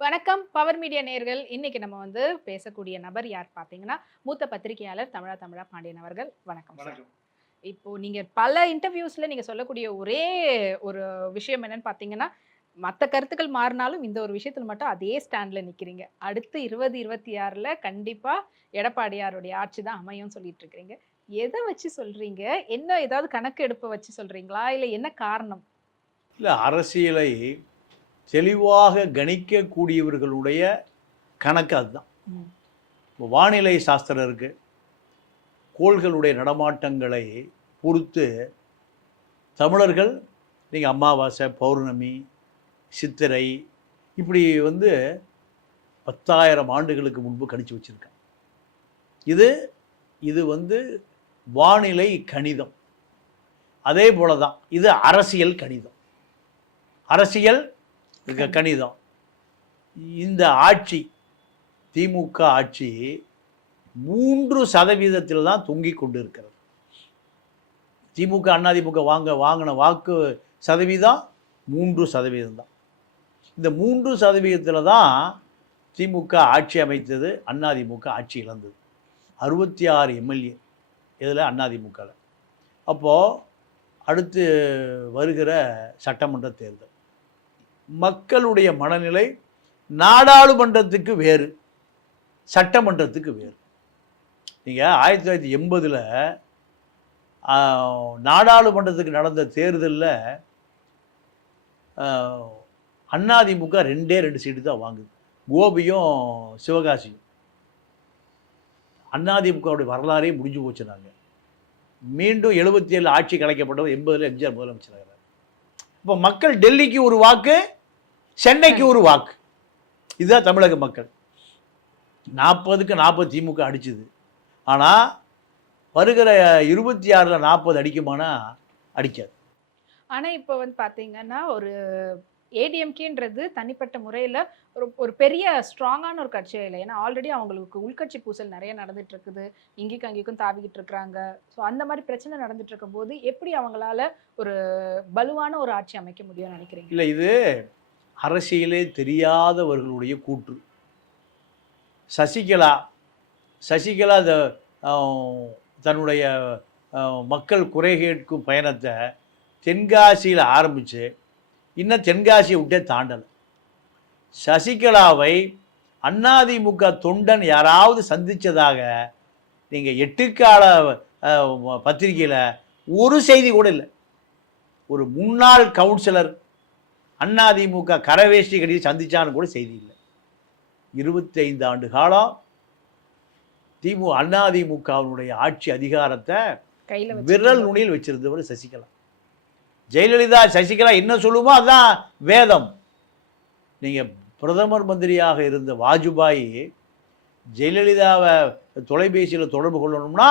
வணக்கம் power media நேயர்கள். இன்னைக்கு நம்ம பேசக்கூடிய நபர் யார் பார்த்தீங்கன்னா, மூத்த பத்திரிகையாளர் தமிழா பாண்டியன் அவர்கள். வணக்கம் சார். வணக்கம். இப்போ நீங்க பல இன்டர்வியூஸ்ல நீங்க சொல்லக்கூடிய ஒரே ஒரு விஷயம் என்னன்னு பார்த்தீங்கன்னா, மத்த கருத்துக்கள் மாறினாலும் இந்த ஒரு விஷயத்துல மட்டும் அதே ஸ்டாண்ட்ல நிக்கிறீங்க. அடுத்து 2026ல கண்டிப்பா எடப்பாடியாருடைய ஆட்சி தான் அமையும்னு சொல்லிட்டு இருக்கிறீங்க. எத வச்சு சொல்றீங்க? என்ன ஏதாவது கணக்கு எடுப்ப வச்சு சொல்றீங்களா? இல்ல என்ன காரணம்? இல்ல அரசியலை தெளிவாக கணிக்கக்கூடியவர்களுடைய கணக்கு அதுதான். ம். இப்போ வானிலை சாஸ்திரம் இருக்கு. கோள்களுடைய நடமாட்டங்களை பொறுத்து தமிழர்கள் நீங்க அமாவாசை, பௌர்ணமி, சித்திரை இப்படி 10,000 ஆண்டுகளுக்கு முன்பு கணிச்சு வச்சிருக்காங்க. இது இது வானிலை கணிதம். அதே போல தான் இது அரசியல் கணிதம். அரசியல் கணிதம். இந்த ஆட்சி திமுக ஆட்சி 3% தான் தொங்கிக் கொண்டு இருக்கிறது. திமுக அதிமுக வாங்கின வாக்கு சதவீதம் 3% தான். இந்த 3% தான் திமுக ஆட்சி அமைத்தது, அதிமுக ஆட்சி இழந்தது. 66 எம்எல்ஏ இதில் அதிமுகவில். அப்போது அடுத்து வருகிற சட்டமன்ற தேர்தல் மக்களுடைய மனநிலை நாடாளுமன்றத்துக்கு வேறு, சட்டமன்றத்துக்கு வேறு. நீங்கள் 1980 நாடாளுமன்றத்துக்கு நடந்த தேர்தலில் அதிமுக 2 சீட்டு தான் வாங்குது, கோபியும் சிவகாசியும். அதிமுகவுடைய வரலாறே முடிஞ்சு போச்சு. நாங்கள் மீண்டும் 77 ஆட்சி கலைக்கப்பட்டவர், 80 எம்ஜிஆர் முதலமைச்சராகிறார். இப்போ மக்கள் டெல்லிக்கு ஒரு வாக்கு, சென்னைக்கு ஒரு வாக்கு. இதுதான் தமிழக மக்கள். 40க்கு 40 திமுக அடிச்சுது. ஆனால் வருகிற 26ல் 40 அடிக்குமானா அடிக்காது. ஆனா இப்ப பார்த்தீங்கன்னா, ஒரு ஏடிஎம்கேன்றது தனிப்பட்ட முறையில ஒரு ஒரு பெரிய ஸ்ட்ராங்கான ஒரு கட்சியே இல்ல. ஏன்னா ஆல்ரெடி அவங்களுக்கு உள்கட்சி பூசல் நெறைய நடந்துட்டு இருக்குது. இங்கேக்கும் அங்கேக்கும் தாவிக்கிட்டு இருக்காங்க. ஸோ அந்த மாரி பிரச்சனை நடந்துட்டு இருக்கும்போது, எப்படி அவங்களால ஒரு பலுவான ஒரு ஆட்சி அமைக்க முடியும்னு நினைக்கிறீங்க? இல்லை, இது அரசியலே தெரியாதவர்களுடைய கூற்று. சசிகலா சசிகலா தன்னுடைய மக்கள் குறை கேட்கும் பயணத்தை தென்காசியில் ஆரம்பித்து இன்னும் தென்காசியை விட்டே தாண்டலை. சசிகலாவை அதிமுக தொண்டன் யாராவது சந்தித்ததாக நீங்கள் 8 கால பத்திரிகையில் ஒரு செய்தி கூட இல்லை. ஒரு முன்னாள் கவுன்சிலர் அதிமுக கரவேஷ்டி கட்டி சந்திச்சான்னு கூட செய்தி இல்லை. 25 ஆண்டு காலம் அதிமுகவினுடைய ஆட்சி அதிகாரத்தை விரல் நுனியில் வச்சிருந்தவர் சசிகலா. ஜெயலலிதா சசிகலா என்ன சொல்லுமோ அதுதான் வேதம். நீங்கள் பிரதமர் மந்திரியாக இருந்த வாஜ்பாய் ஜெயலலிதாவை தொலைபேசியில் தொடர்பு கொள்ளணும்னா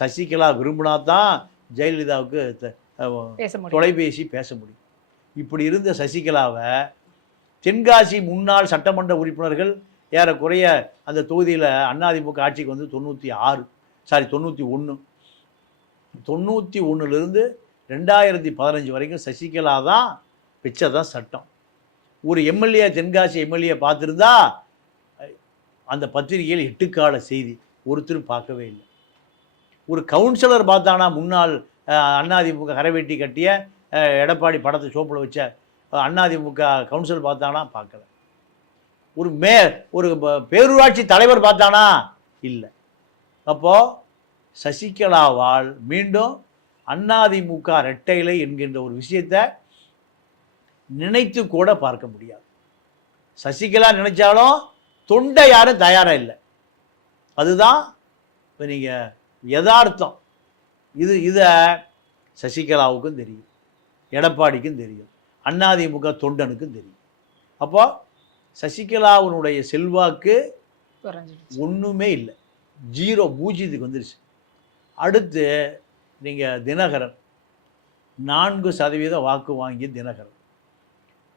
சசிகலா விரும்பினா தான் ஜெயலலிதாவுக்கு தொலைபேசி பேச முடியும். இப்படி இருந்த சசிகலாவை தென்காசி முன்னாள் சட்டமன்ற உறுப்பினர்கள் ஏறக்குறைய அந்த தொகுதியில் அதிமுக ஆட்சிக்கு 91 91லிருந்து 2015 வரைக்கும் சசிகலா தான் வச்சதான் சட்டம். ஒரு எம்எல்ஏ தென்காசி எம்எல்ஏ பார்த்துருந்தா அந்த பத்திரிகையில் 8 கால செய்தி ஒருத்தரும் பார்க்கவே இல்லை. ஒரு கவுன்சிலர் பார்த்தானா, முன்னாள் அதிமுக கரைவேட்டி கட்டிய எடப்பாடி படத்தை சோப்பில் வச்ச அதிமுக கவுன்சிலர் பார்த்தானா, பார்க்கல. ஒரு பேரூராட்சி தலைவர் பார்த்தானா, இல்லை. அப்போது சசிகலாவால் மீண்டும் அதிமுக இரட்டைலை என்கின்ற ஒரு விஷயத்தை நினைத்து கூட பார்க்க முடியாது. சசிகலா நினைச்சாலும் தொண்டை யாரும் தயாராக இல்லை. அதுதான் இப்போ நீங்கள் யதார்த்தம். இதை சசிகலாவுக்கும் தெரியும், எடப்பாடிக்கும் தெரியும், அதிமுக தொண்டனுக்கும் தெரியும். அப்போ சசிகலாவினுடைய செல்வாக்கு ஒன்றுமே இல்லை, 0 பூஜ்ஜியத்துக்கு வந்துருச்சு. அடுத்து நீங்கள் தினகரன் 4% வாக்கு வாங்கிய தினகரன்.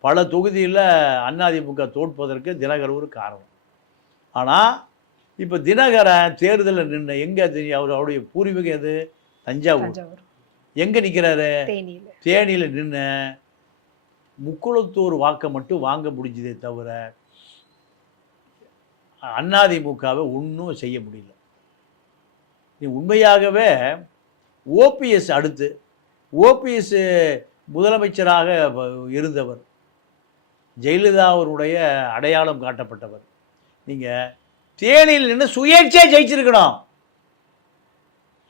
பல தொகுதியில் அதிமுக தோற்பதற்கு தினகரன் ஒரு காரணம். ஆனால் இப்போ தினகரன் தேர்தலில் நின்று எங்கே தெரியும், அவருடைய பூர்வீகம் எது? தஞ்சாவூர். எங்கே நிற்கிறாரு? தேனியில் நின்று முக்குளத்தூர் வாக்கை மட்டும் வாங்க முடிஞ்சதே தவிர அதிமுகவை ஒன்றும் செய்ய முடியல. நீ உண்மையாகவே ஓபிஎஸ் அடுத்து ஓபிஎஸ் முதலமைச்சராக இருந்தவர், ஜெயலலிதா அவருடைய அடையாளம் காட்டப்பட்டவர். நீங்கள் தேனியில் நின்று சுயேட்சையாக ஜெயிச்சிருக்கணும்,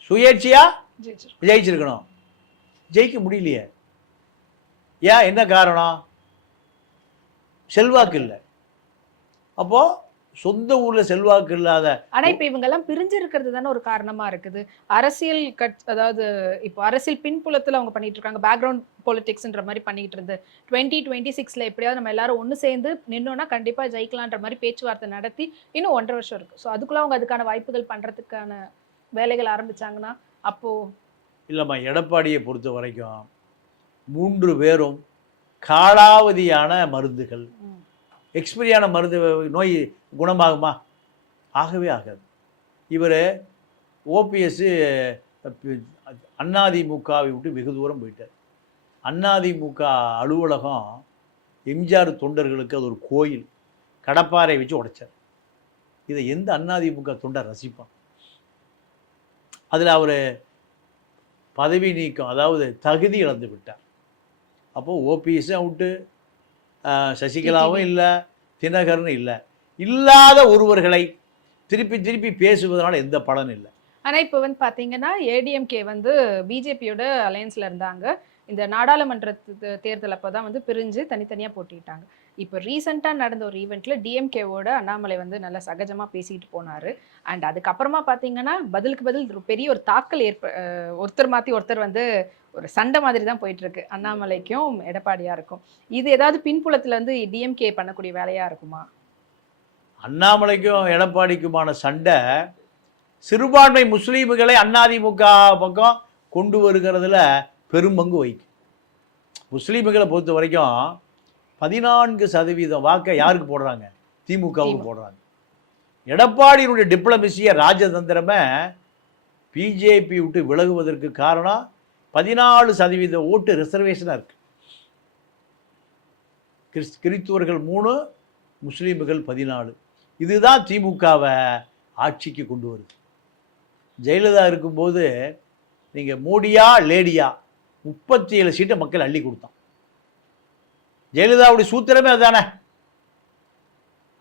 சுயேட்சையாக ஜெயிச்சிருக்கணும். ஜெயிக்க முடியலையே. ஏன்? என்ன காரணம்? செல்வாக்கு இல்லை. அப்போ சொந்த ஊர்ல செல்வாக்கு இல்லாத. ஆனா இப்ப இவங்க எல்லாம் பிரிஞ்சு இருக்கிறது தானே ஒரு காரணமா இருக்குது. அரசியல் அதாவது இப்போ அரசியல் பின்புலத்துல அவங்க பண்ணிட்டு இருக்காங்க, பேக்ரவுண்ட் பொலிட்டிக்ஸ்ன்ற மாதிரி பண்ணிட்டு இருந்து 2026ல எப்படியாவது நம்ம எல்லாரும் ஒண்ணு சேர்ந்து நின்னோம்னா கண்டிப்பா ஜெயிக்கலான்ற மாதிரி பேச்சுவார்த்தை நடத்தி இன்னும் 1.5 வருஷம் இருக்கு. ஸோ அதுக்குள்ள அவங்க அதுக்கான வாய்ப்புகள் பண்றதுக்கான வேலைகள் ஆரம்பிச்சாங்கன்னா அப்போ இல்லைம்மா, எடப்பாடியை பொறுத்த வரைக்கும் 3 பேரும் காலாவதியான மருந்துகள். எக்ஸ்பீரியான மருந்து நோய் குணமாகுமா? ஆகவே ஆகாது. இவர் ஓபிஎஸ் அதிமுகவை விட்டு வெகு தூரம் போயிட்டார். அதிமுக அலுவலகம் எம்ஜிஆர் தொண்டர்களுக்கு அது ஒரு கோயில், கடப்பாறை வச்சு உடைச்சார். இதை எந்த அதிமுக தொண்டர் ரசிப்பான்? அதில் அவர் பதவி நீக்கம், அதாவது தகுதி இழந்து விட்டார். அப்போது ஓபிஎஸும் அவுட்டு, சசிகலாவும் இல்லை, தினகரனும் இல்லை. இல்லாத ஒருவர்களை திருப்பி திருப்பி பேசுவதனால எந்த பலனும் இல்லை. ஆனால் இப்போ வந்து பார்த்தீங்கன்னா ஏடிஎம்கே வந்து பிஜேபியோட அலையன்ஸில் இருந்தாங்க. இந்த நாடாளுமன்ற தேர்தல் அப்போ தான் வந்து பிரிஞ்சு தனித்தனியாக போட்டிட்டாங்க. இப்போ ரீசெண்டாக நடந்த ஒரு ஈவெண்ட்டில் டிஎம்கேவோட அண்ணாமலை வந்து நல்லா சகஜமாக பேசிக்கிட்டு போனார். அண்ட் அதுக்கப்புறமா பார்த்தீங்கன்னா பதிலுக்கு பதில் பெரிய ஒரு தாக்கல் ஒருத்தர் மாற்றி ஒருத்தர் வந்து ஒரு சண்டை மாதிரி தான் போயிட்டுருக்கு அண்ணாமலைக்கும் எடப்பாடியாருக்கும். இது ஏதாவது பின்புலத்தில் வந்து டிஎம்கே பண்ணக்கூடிய வேலையாக இருக்குமா? அண்ணாமலைக்கும் எடப்பாடிக்குமான சண்டை சிறுபான்மை முஸ்லீம்களை அதிமுக பக்கம் கொண்டு வருகிறதுல பெரும்பங்கு வகிக்கும். முஸ்லீம்களை பொறுத்த வரைக்கும் 14% வாக்கை யாருக்கு போடுறாங்க? திமுகவுக்கு போடுறாங்க. எடப்பாடியினுடைய டிப்ளமசியை, ராஜதந்திரமே பிஜேபி விட்டு விலகுவதற்கு காரணம் 14% ஓட்டு ரிசர்வேஷனாக இருக்கு. கிறிஸ்துவர்கள் 3, முஸ்லீம்கள் 14. இதுதான் திமுகவை ஆட்சிக்கு கொண்டு வருது. ஜெயலலிதா இருக்கும்போது நீங்கள் மோடியா லேடியா 37 சீட்டை மக்கள் அள்ளி கொடுத்தான். ஜெயலலிதாவுடைய சூத்திரமே அதுதானே.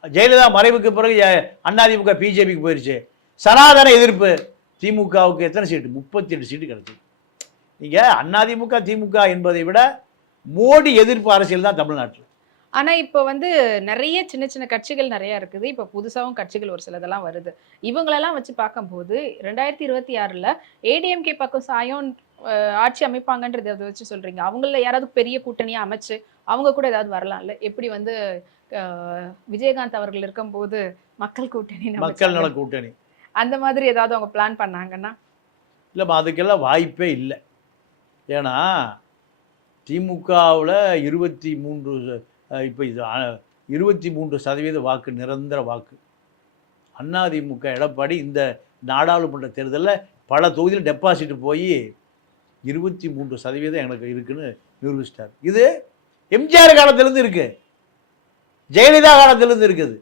ஜெயலலிதா மறைவுக்கு பிறகு அதிமுக பிஜேபிக்கு போயிடுச்சு. சனாதன எதிர்ப்பு திமுகவுக்கு எத்தனை சீட்டு? 38 சீட்டு கிடைச்சது. நீங்கள் அதிமுக திமுக என்பதை விட மோடி எதிர்ப்பு அரசியல் தான் தமிழ்நாட்டில். ஆனால் இப்போ வந்து நிறைய சின்ன சின்ன கட்சிகள் நிறையா இருக்குது. இப்போ புதுசாகவும் கட்சிகள் ஒரு சிலதெல்லாம் வருது. இவங்களெல்லாம் வச்சு பார்க்கும்போது 2026ல் ஏடிஎம்கே பக்கம் சாயம் ஆட்சி அமைப்பாங்கன்றது அதை வச்சு சொல்கிறீங்க. அவங்கள யாராவது பெரிய கூட்டணியாக அமைச்சு அவங்க கூட ஏதாவது வரலாம்ல? எப்படி வந்து விஜயகாந்த் அவர்கள் இருக்கும்போது மக்கள் கூட்டணி, மக்கள் நல கூட்டணி, அந்த மாதிரி ஏதாவது அவங்க பிளான் பண்ணாங்கன்னா? இல்லைம்மா, அதுக்கெல்லாம் வாய்ப்பே இல்லை. ஏன்னா திமுகவில் 23 இப்போ இது 23% வாக்கு, நிரந்தர வாக்கு. அதிமுக எடப்பாடி இந்த நாடாளுமன்ற தேர்தலில் பல தொகுதியில் டெபாசிட் போய் 23% எனக்கு இருக்குன்னு நிரூபிச்சிட்டார். இது எம்ஜிஆர் காலத்திலேருந்து இருக்குது, ஜெயலலிதா காலத்திலேருந்து இருக்குது.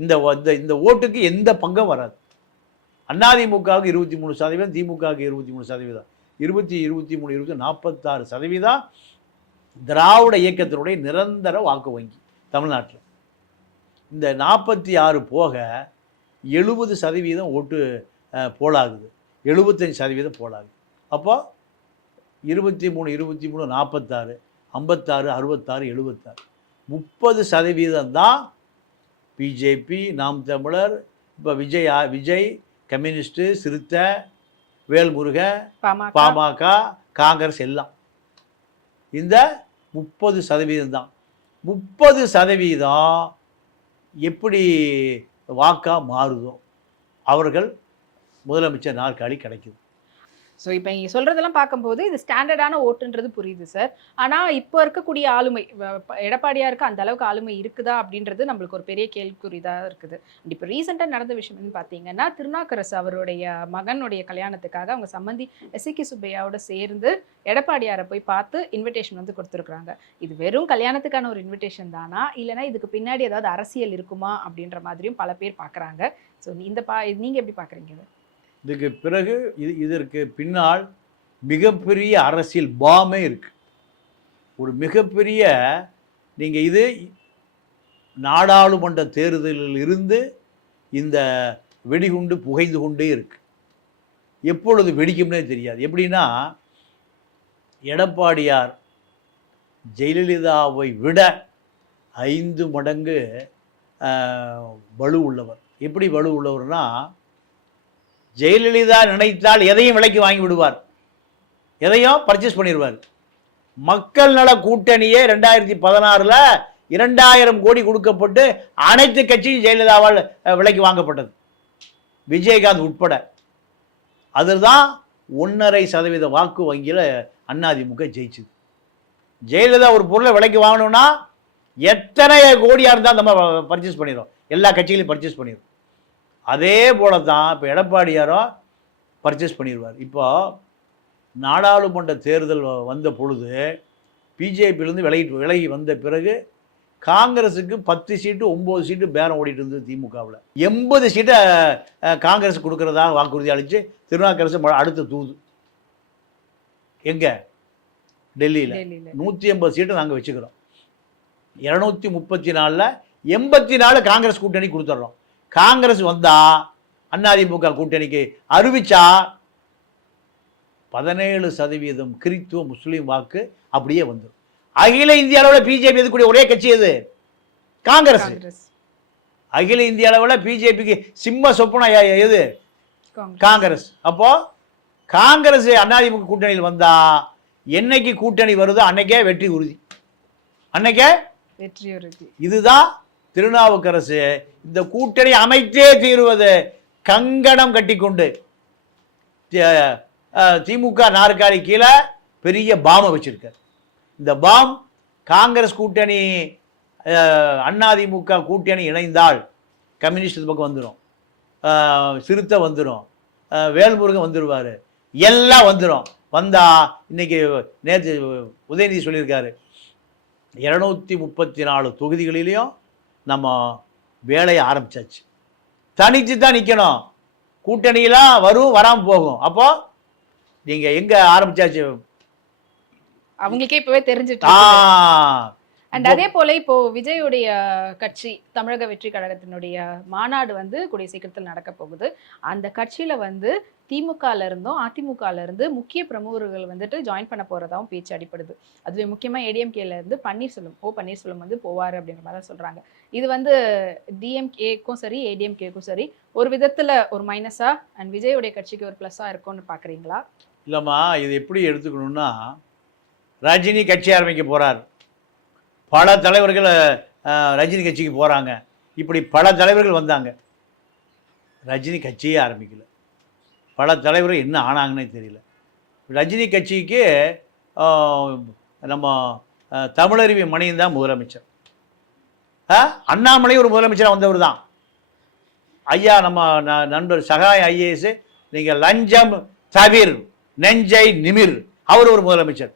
இந்த ஓட்டுக்கு எந்த பங்கும் வராது. அதிமுகவுக்கு 23%, திமுகவுக்கு 23%, 23, 46% திராவிட இயக்கத்தினுடைய நிரந்தர வாக்கு வங்கி தமிழ்நாட்டில். இந்த 46 போக 70% ஓட்டு போலாகுது, 75% போலாகுது. அப்போ 23, 46, 56, 66, 76, 30% தான் பிஜேபி, நாம் தமிழர், இப்போ விஜய், கம்யூனிஸ்ட்டு, சிறுத்தை, வேல்முருக, பாமக, காங்கிரஸ் எல்லாம் இந்த 30% தான். 30% எப்படி வாக்கா மாறுதோ அவர்கள் முதலமைச்சர் நாற்காலி கிடைக்குது. ஸோ இப்போ நீங்கள் சொல்கிறதெல்லாம் பார்க்கும்போது இது ஸ்டாண்டர்டான ஓட்டுன்றது புரியுது சார். ஆனால் இப்போ இருக்கக்கூடிய ஆளுமை எடப்பாடியாருக்கு அந்த அளவுக்கு ஆளுமை இருக்குதா அப்படின்றது நம்மளுக்கு ஒரு பெரிய கேள்விக்குறி தான் இருக்குது. இப்போ ரீசெண்டாக நடந்த விஷயம் என்னன்னு பார்த்தீங்கன்னா, திருநாவுக்கரசு அவருடைய மகனுடைய கல்யாணத்துக்காக அவங்க சம்மந்தி எஸ்கே சுப்பையாவோட சேர்ந்து எடப்பாடியாரை போய் பார்த்து இன்விடேஷன் வந்து கொடுத்துருக்குறாங்க. இது வெறும் கல்யாணத்துக்கான ஒரு இன்விடேஷன் தானா, இல்லைனா இதுக்கு பின்னாடி ஏதாவது அரசியல் இருக்குமா அப்படின்ற மாதிரியும் பல பேர் பார்க்குறாங்க. ஸோ நீங்கள் எப்படி பார்க்குறீங்க? இதுக்கு பிறகு இதற்கு பின்னால் மிகப்பெரிய அரசியல் பாமே இருக்கு. ஒரு மிகப்பெரிய நீங்கள் இது நாடாளுமன்ற தேர்தலில் இருந்து இந்த வெடிகுண்டு புகைந்து கொண்டே இருக்கு. எப்பொழுது வெடிக்கும்னே தெரியாது. எப்படின்னா, எடப்பாடியார் ஜெயலலிதாவை விட 5 மடங்கு வலு உள்ளவர். எப்படி வலு உள்ளவர்னா, ஜெயலலிதா நினைத்தால் எதையும் விலைக்கு வாங்கி விடுவார், எதையும் பர்ச்சேஸ் பண்ணிடுவார். மக்கள் நல கூட்டணியே 2016 2000 கோடி கொடுக்கப்பட்டு அனைத்து கட்சியும் ஜெயலலிதாவால் விலைக்கு வாங்கப்பட்டது, விஜயகாந்த் உட்பட. அதுதான் 1.5% வாக்கு வங்கியில் அதிமுக ஜெயிச்சுது. ஜெயலலிதா ஒரு பொருளை விலைக்கு வாங்கணும்னா எத்தனை கோடியாக இருந்தால் நம்ம பர்ச்சேஸ் பண்ணிடுறோம், எல்லா கட்சிகளையும் பர்ச்சேஸ் பண்ணிடுறோம். அதே போல தான் இப்போ எடப்பாடியாரும் பர்ச்சேஸ் பண்ணிடுவார். இப்போ நாடாளுமன்ற தேர்தல் வந்த பொழுது பிஜேபியிலேருந்து விலகி வந்த பிறகு காங்கிரஸுக்கு 10 சீட்டு 9 சீட்டு பேரம் ஓடிட்டு இருந்தது. திமுகவில் 80 சீட்டை காங்கிரஸ் கொடுக்கறதா வாக்குறுதி அளித்து திருநாவுக்கரசு அடுத்த தூது எங்கே டெல்லியில் 180 சீட்டை நாங்கள் வச்சுக்கிறோம். 234ல் 84 காங்கிரஸ் கூட்டணி கொடுத்துட்றோம். காங்கிரஸ் வந்தா அதிமுக கூட்டணிக்கு அறிவிச்சா 17% கிறித்துவ முஸ்லீம் வாக்கு அப்படியே வந்துடும். அகில இந்திய அளவில் பிஜேபி எதுக்கூடிய ஒரே கட்சி எது? காங்கிரஸ். அகில இந்திய அளவில் பிஜேபிக்கு சிம்ம சொப்பனம் எது? காங்கிரஸ். அப்போ காங்கிரஸ் அதிமுக கூட்டணியில் வந்தா என்னைக்கு கூட்டணி வருதோ அன்னைக்கே வெற்றி உறுதி, அன்னைக்கே வெற்றி உறுதி. இதுதான் திருநாவுக்கரசு இந்த கூட்டணி அமைத்தே தீருவது கங்கணம் கட்டிக்கொண்டு திமுக நாற்காலி கீழே பெரிய பாமை வச்சிருக்கார். இந்த பாம் காங்கிரஸ் கூட்டணி அதிமுக கூட்டணி இணைந்தால் கம்யூனிஸ்ட் பக்கம் வந்துடும், சிறுத்தை வந்துடும், வேல்முருகன் வந்துடுவார், எல்லாம் வந்துடும். வந்தா இன்னைக்கு நேற்று உதயநிதி சொல்லியிருக்காரு, 234 தொகுதிகளிலையும் நம்ம வேலையை ஆரம்பிச்சாச்சு. தனித்து தான் நிற்கணும், கூட்டணியெல்லாம் வரும் வராமல் போகும். அப்போ நீங்கள் எங்கே ஆரம்பிச்சாச்சு அவங்களுக்கே இப்போவே தெரிஞ்சுட்டு. அண்ட் அதே போல இப்போ விஜயுடைய கட்சி தமிழக வெற்றி கழகத்தினுடைய மாநாடு வந்து கூடிய சீக்கிரத்தில் நடக்க போகுது. அந்த கட்சியில வந்து திமுகல இருந்தும் அதிமுகல இருந்து முக்கிய பிரமுகர்கள் வந்துட்டு ஜாயின் பண்ண போறதாவும் பேச்சு அடிப்படுது. அதுவே முக்கியமா ஏடிஎம்கேல இருந்து பன்னீர்செல்வம் வந்து போவாரு அப்படிங்கிற மாதிரி சொல்றாங்க. இது வந்து டிஎம்கேக்கும் சரி ஏடிஎம்கேக்கும் சரி ஒரு விதத்துல ஒரு மைனஸா அண்ட் விஜயுடைய கட்சிக்கு ஒரு பிளஸ்ஸா இருக்கும்னு பாக்குறீங்களா? இல்லம்மா, இது எப்படி எடுத்துக்கணும்னா, ரஜினி கட்சி ஆரம்பிக்க போறார், பல தலைவர்கள் ரஜினி கட்சிக்கு போகிறாங்க, இப்படி பல தலைவர்கள் வந்தாங்க. ரஜினி கட்சியே ஆரம்பிக்கல, பல தலைவர்கள் என்ன ஆனாங்கன்னே தெரியல. ரஜினி கட்சிக்கு நம்ம தமிழருவி மணியன் தான் முதலமைச்சர். அண்ணாமலை ஒரு முதலமைச்சராக வந்தவர் தான். ஐயா நம்ம நண்பர் சகாய் ஐஏஎஸ், நீங்கள் லஞ்சம் தவிர் நெஞ்சை நிமிர், அவர் ஒரு முதலமைச்சர்.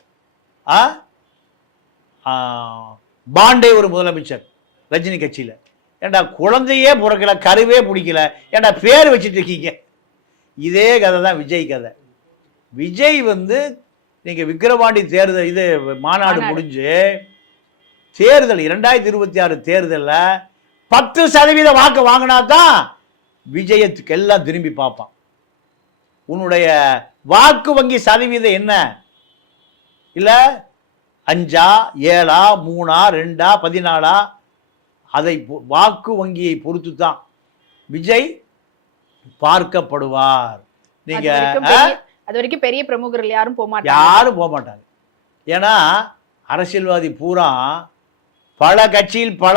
பாண்டே ஒரு முதலமைச்சர் ரஜினி கட்சியில். ஏண்டா குழந்தையே பிறக்கல, கருவே பிடிக்கல, ஏண்டா பேர் வச்சுட்டு இருக்கீங்க. இதே கதை தான் விஜய் கதை. விஜய் வந்து நீங்கள் விக்கிரவாண்டி தேர்தல் இது மாநாடு முடிஞ்சு தேர்தல் 2026 தேர்தலில் 10% வாக்கு வாங்கினா தான் விஜயத்துக்கு எல்லாம் திரும்பி பார்ப்பான். உன்னுடைய வாக்கு வங்கி சதவீதம் என்ன? இல்லை 5, 7, 3, 2, 14, அதை வாக்கு வங்கியை பொறுத்து தான் விஜய் பார்க்கப்படுவார். நீங்க அது வரைக்கும் பெரிய பிரமுகர்கள் யாரும் போக மாட்டாங்க. ஏன்னா அரசியல்வாதி பூரா பல கட்சியில் பல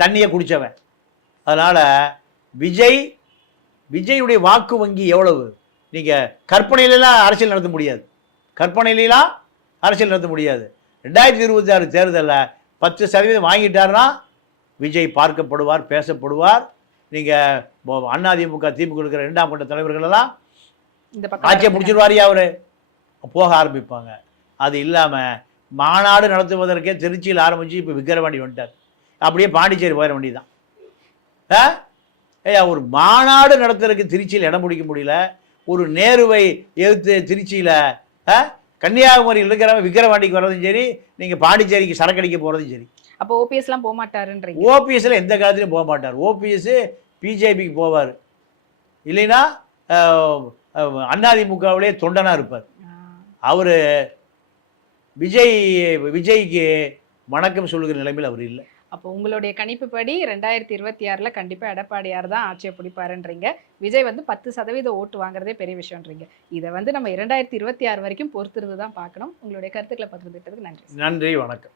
தண்ணியை குடிச்சவன். அதனால விஜயுடைய வாக்கு வங்கி எவ்வளவு? நீங்கள் கற்பனையிலலாம் அரசியல் நடத்த முடியாது. கற்பனையிலாம் அரசியல் நடத்த முடியாது. 2026 தேர்தலில் 10% வாங்கிட்டாருன்னா விஜய் பார்க்கப்படுவார், பேசப்படுவார். நீங்கள் அதிமுக திமுக இருக்கிற 2ஆம் கட்ட தலைவர்களெல்லாம் இந்த பக்கம் ஆட்சியை முடிச்சிருவாரியா அவரு போக ஆரம்பிப்பாங்க. அது இல்லாமல் மாநாடு நடத்துவதற்கே திருச்சியில் ஆரம்பித்து இப்போ விக்கிரவாண்டி வந்துட்டார். அப்படியே பாண்டிச்சேரி போயிட வேண்டியதான். ஏய்யா, ஒரு மாநாடு நடத்துறதுக்கு திருச்சியில் இடம் பிடிக்க முடியல. ஒரு நேருவை எதிர்த்து திருச்சியில் கன்னியாகுமரியில் இருக்கிறவங்க விக்கிரவாண்டிக்கு வர்றதும் சரி, நீங்கள் பாண்டிச்சேரிக்கு சரக்கடிக்க போகிறதும் சரி. அப்போ ஓபிஎஸ்லாம் போக மாட்டாருன்றீங்க. ஓபிஎஸ்ல எந்த காலத்துலையும் போக மாட்டார். ஓபிஎஸ் பிஜேபிக்கு போவார், இல்லைன்னா அதிமுகவிலே தொண்டனாக இருப்பார். அவர் விஜய்க்கு வணக்கம் சொல்லுகிற நிலைமையில் அவர் இல்லை. அப்போ உங்களுடைய கணிப்புப்படி 2026ல் கண்டிப்பாக எடப்பாடியார் தான் ஆட்சியை பிடிப்பாருன்றீங்க. விஜய் வந்து 10% ஓட்டு வாங்குறதே பெரிய விஷயம்ன்றீங்க. இதை வந்து நம்ம 2026 வரைக்கும் பொறுத்திருந்து தான் பார்க்கணும். உங்களுடைய கருத்துக்களை பகிர்ந்துட்டதுக்கு நன்றி. நன்றி, வணக்கம்.